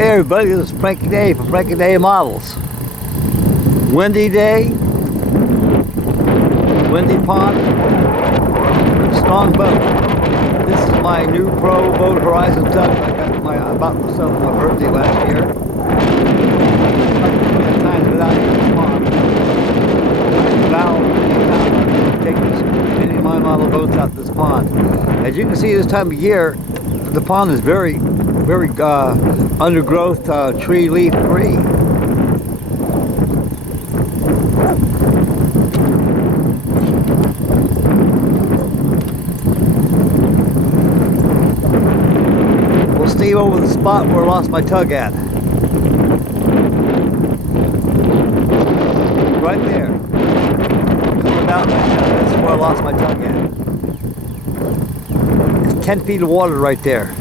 Hey everybody, this is Frankie Day from Frankie Day Models. Windy day, windy pond, strong boat. This is my new Proboat Horizon tug. I bought myself on my birthday last year. Time to get out of this pond. Take many of my model boats out this pond. As you can see, this time of year, the pond is very undergrowth, tree leaf free. We'll stay over the spot where I lost my tug at. Right there. Coming out right now. That's where I lost my tug at. It's 10 feet of water right there.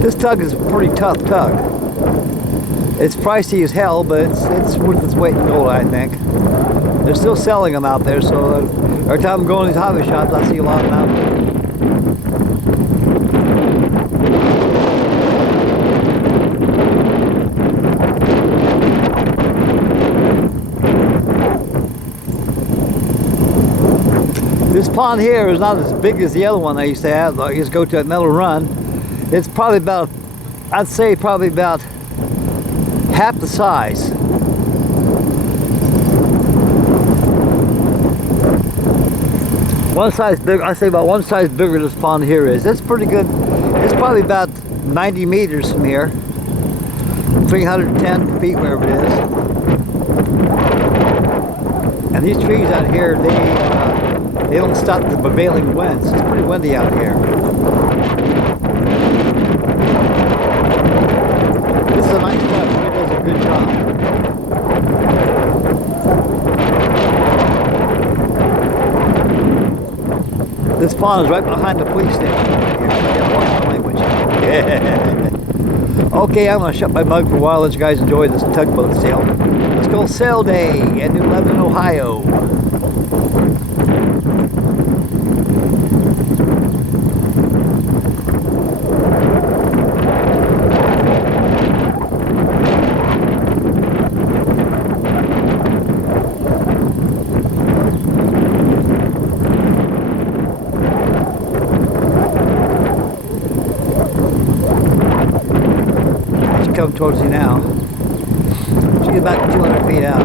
This tug is a pretty tough tug. It's pricey as hell, but it's worth its weight in gold, I think. They're still selling them out there, so every time I'm going to these hobby shops, I see a lot of them out there. This pond here is not as big as the other one I used to have. I used to go to at Metal Run. It's probably about, I'd say probably about half the size. One size bigger, I say about one size bigger this pond here is. It's pretty good. It's probably about 90 meters from here. 310 feet, wherever it is. And these trees out here, they don't stop the prevailing winds. It's pretty windy out here. This is a nice tug. It does a good job. This pond is right behind the police station. Okay, I'm going to shut my mug for a while. Let you guys enjoy this tugboat sail. Let's go sail day in New Lebanon, Ohio. Come towards you now. Should get back 200 feet out.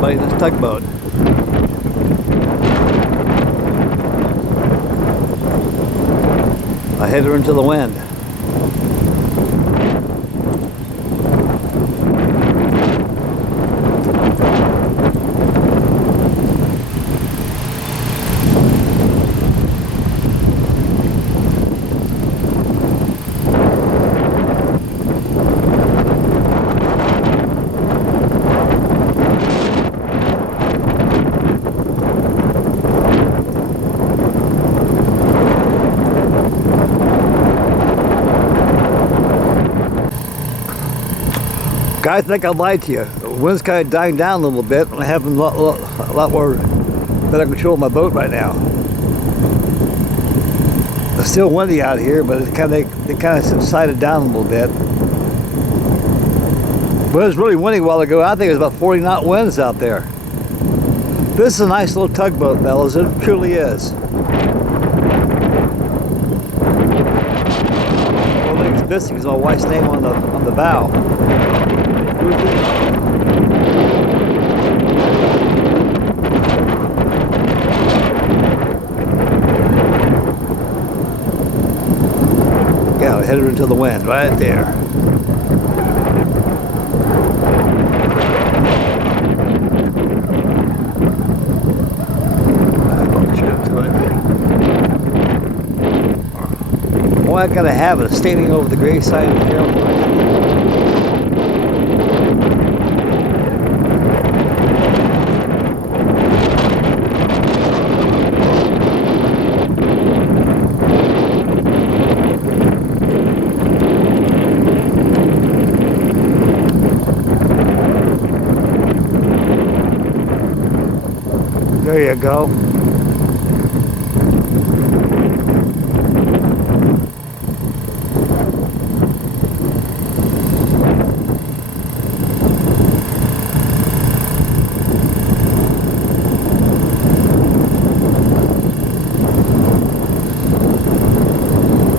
By this tugboat. I head her into the wind. Guys, I think I lied to you. The wind's kind of dying down a little bit, and I'm having a lot more better control of my boat right now. It's still windy out here, but it kind of subsided down a little bit. But it was really windy a while ago. I think it was about 40 knot winds out there. This is a nice little tugboat, fellas. It truly is. The only thing that's missing is my wife's name on the bow. Yeah, we headed into the wind right there. Boy, I gotta have it standing over the graveside of Carol. There you go.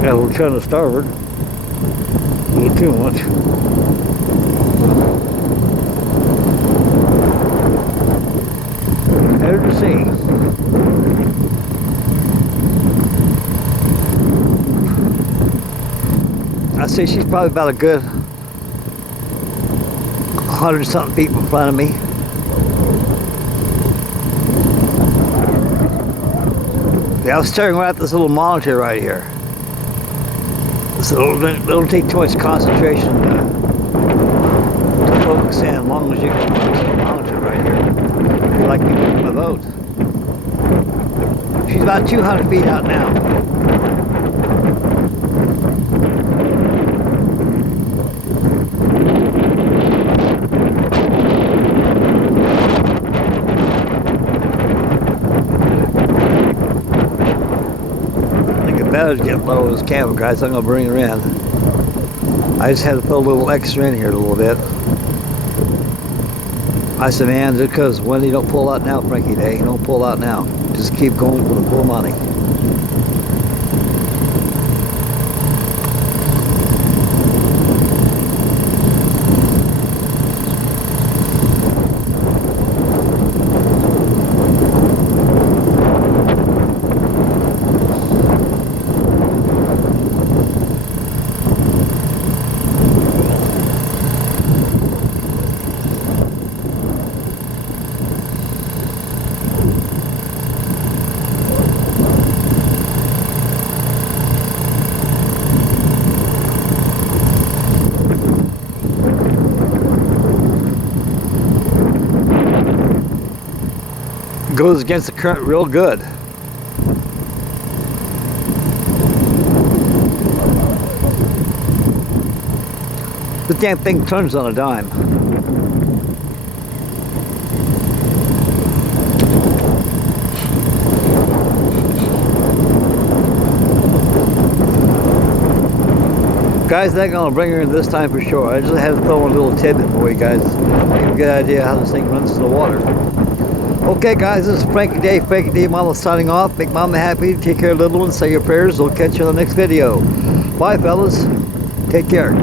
Yeah, we're trying to starboard. A little too much. Better to see. I'd say she's probably about a good 100-something feet in front of me. Yeah, I was staring right at this little monitor right here. So it'll take too much concentration to focus in, as long as you can focus on the monitor right here. If you like me moving my boat. She's about 200 feet out now. Better to get low with this camera, guys. I'm gonna bring her in. I just had to put a little extra in here a little bit. I said, man, just because Wendy don't pull out now, Frankie Day, don't pull out now. Just keep going for the full money. Goes against the current real good. The damn thing turns on a dime. Guys, not gonna bring her in this time for sure. I just had to throw in a little tidbit for you guys. Get a good idea how this thing runs to the water. Okay guys, this is Frankie Day Model signing off. Make Mama happy, take care of little ones, say your prayers. We'll catch you in the next video. Bye fellas, take care.